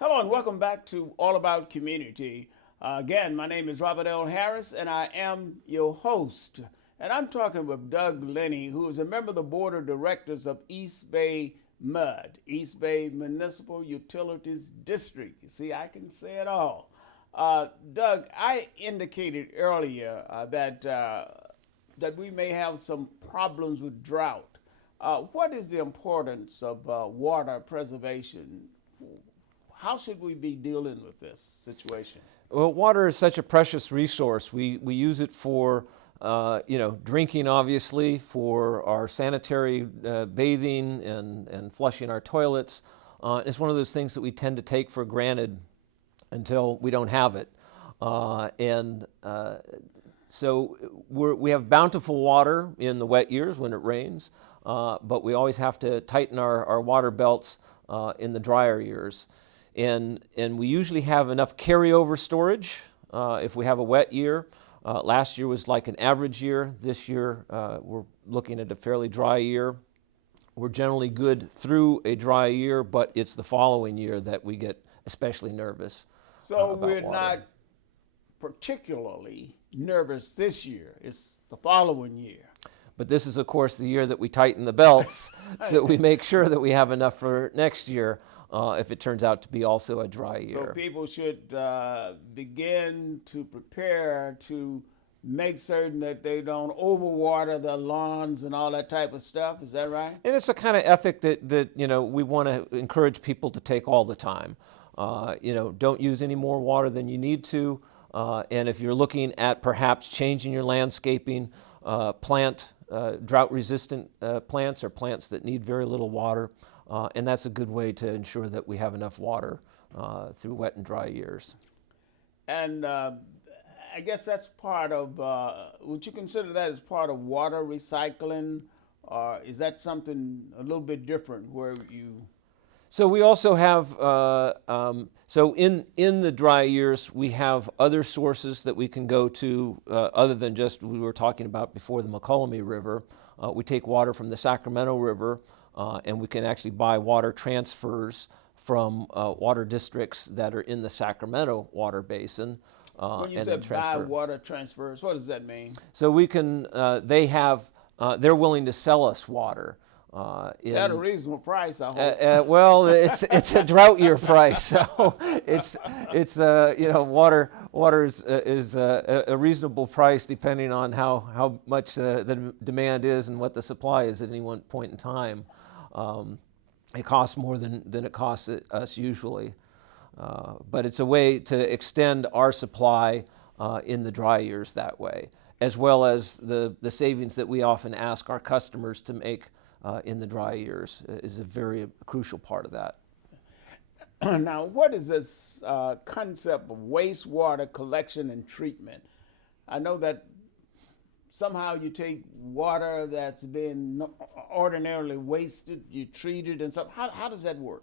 Hello and welcome back to All About Community. Again, my name is Robert L. Harris and I am your host. And I'm talking with Doug Linney, who is a member of the Board of Directors of East Bay MUD, East Bay Municipal Utilities District. You see, I can say it all. Doug, I indicated earlier that we may have some problems with drought. What is the importance of water preservation? How should we be dealing with this situation? Well, water is such a precious resource. We use it for drinking, obviously, for our sanitary bathing and flushing our toilets. It's one of those things that we tend to take for granted until we don't have it. So we have bountiful water in the wet years when it rains, but we always have to tighten our water belts in the drier years. And we usually have enough carryover storage if we have a wet year. Last year was like an average year. This year we're looking at a fairly dry year. We're generally good through a dry year, but it's the following year that we get especially nervous. So we're not particularly nervous this year. It's the following year. But this is, of course, the year that we tighten the belts so that we make sure that we have enough for next year. If it turns out to be also a dry year. So people should begin to prepare to make certain that they don't overwater their lawns and all that type of stuff. Is that right? And it's a kind of ethic that we want to encourage people to take all the time. Don't use any more water than you need to. And if you're looking at perhaps changing your landscaping, plant drought-resistant plants or plants that need very little water. And that's a good way to ensure that we have enough water through wet and dry years. And I guess that's part of, would you consider that as part of water recycling? Or is that something a little bit different where you... So we also have, so in the dry years, we have other sources that we can go to other than just we were talking about before the McCollum River. We take water from the Sacramento River. And we can actually buy water transfers from water districts that are in the Sacramento water basin. When you said buy water transfers, what does that mean? So we can, they're willing to sell us water. At a reasonable price, I hope. Well, it's a drought year price, so it's water is a reasonable price depending on how much the demand is and what the supply is at any one point in time. It costs more than it costs us usually, but it's a way to extend our supply in the dry years that way, as well as the savings that we often ask our customers to make in the dry years is a very crucial part of that. Now, what is this concept of wastewater collection and treatment? I know that somehow you take water that's been ordinarily wasted, you treat it and stuff. How does that work?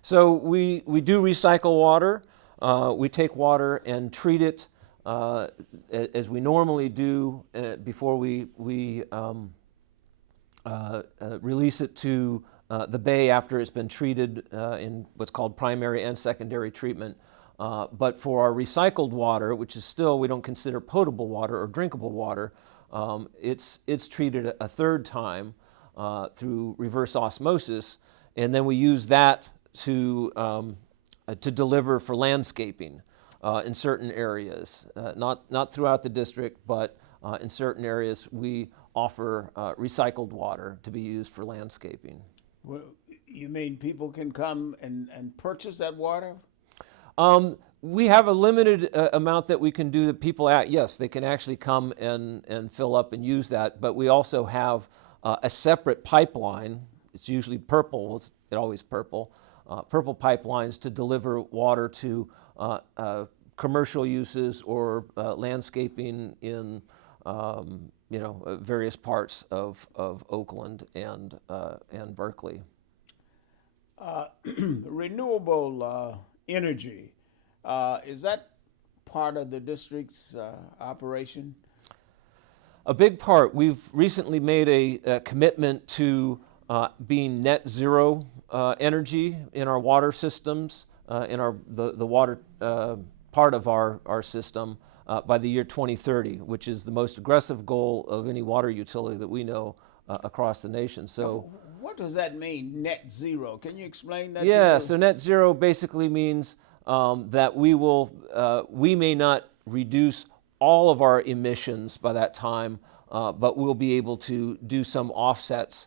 So we do recycle water. We take water and treat it as we normally do before we release it to the bay after it's been treated in what's called primary and secondary treatment. But for our recycled water, which is still, we don't consider potable water or drinkable water, it's treated a third time through reverse osmosis, and then we use that to deliver for landscaping in certain areas. Not throughout the district, but in certain areas we offer recycled water to be used for landscaping. Well, you mean people can come and purchase that water? We have a limited amount that we can do that people, yes, they can actually come and fill up and use that, but we also have a separate pipeline. It's usually purple, it's always purple, purple pipelines to deliver water to commercial uses or landscaping in various parts of Oakland and Berkeley. Renewable energy, is that part of the district's operation? A big part. We've recently made a commitment to being net zero energy in our water systems in the water part of our system by the year 2030, which is the most aggressive goal of any water utility that we know across the nation. So, what does that mean, net zero? Can you explain that? yeah, so net zero basically means that we may not reduce all of our emissions by that time, but we'll be able to do some offsets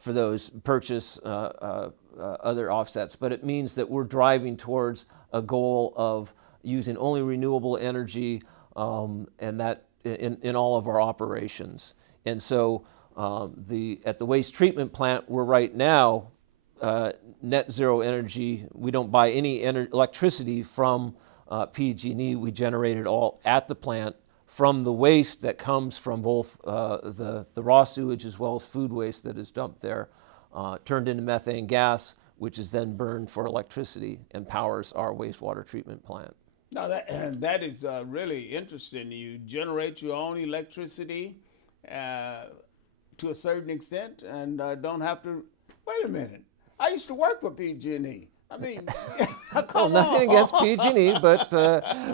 for those, purchase other offsets. But it means that we're driving towards a goal of using only renewable energy, and that in all of our operations. And so at the waste treatment plant, we're right now net zero energy. We don't buy any electricity from PG&E. We generate it all at the plant from the waste that comes from both the raw sewage as well as food waste that is dumped there, turned into methane gas, which is then burned for electricity and powers our wastewater treatment plant. Now that is really interesting. You generate your own electricity to a certain extent, and don't have to. Wait a minute. I used to work for PG&E. I mean, well, nothing against PG&E, but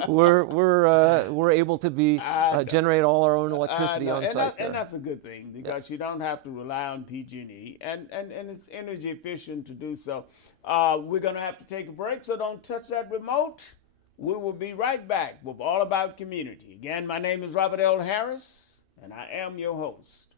we're able to generate all our own electricity on site there. And that's a good thing, because you don't have to rely on PG&E, and it's energy efficient to do so. We're going to have to take a break, so don't touch that remote. We will be right back with All About Community. Again, my name is Robert L. Harris, and I am your host.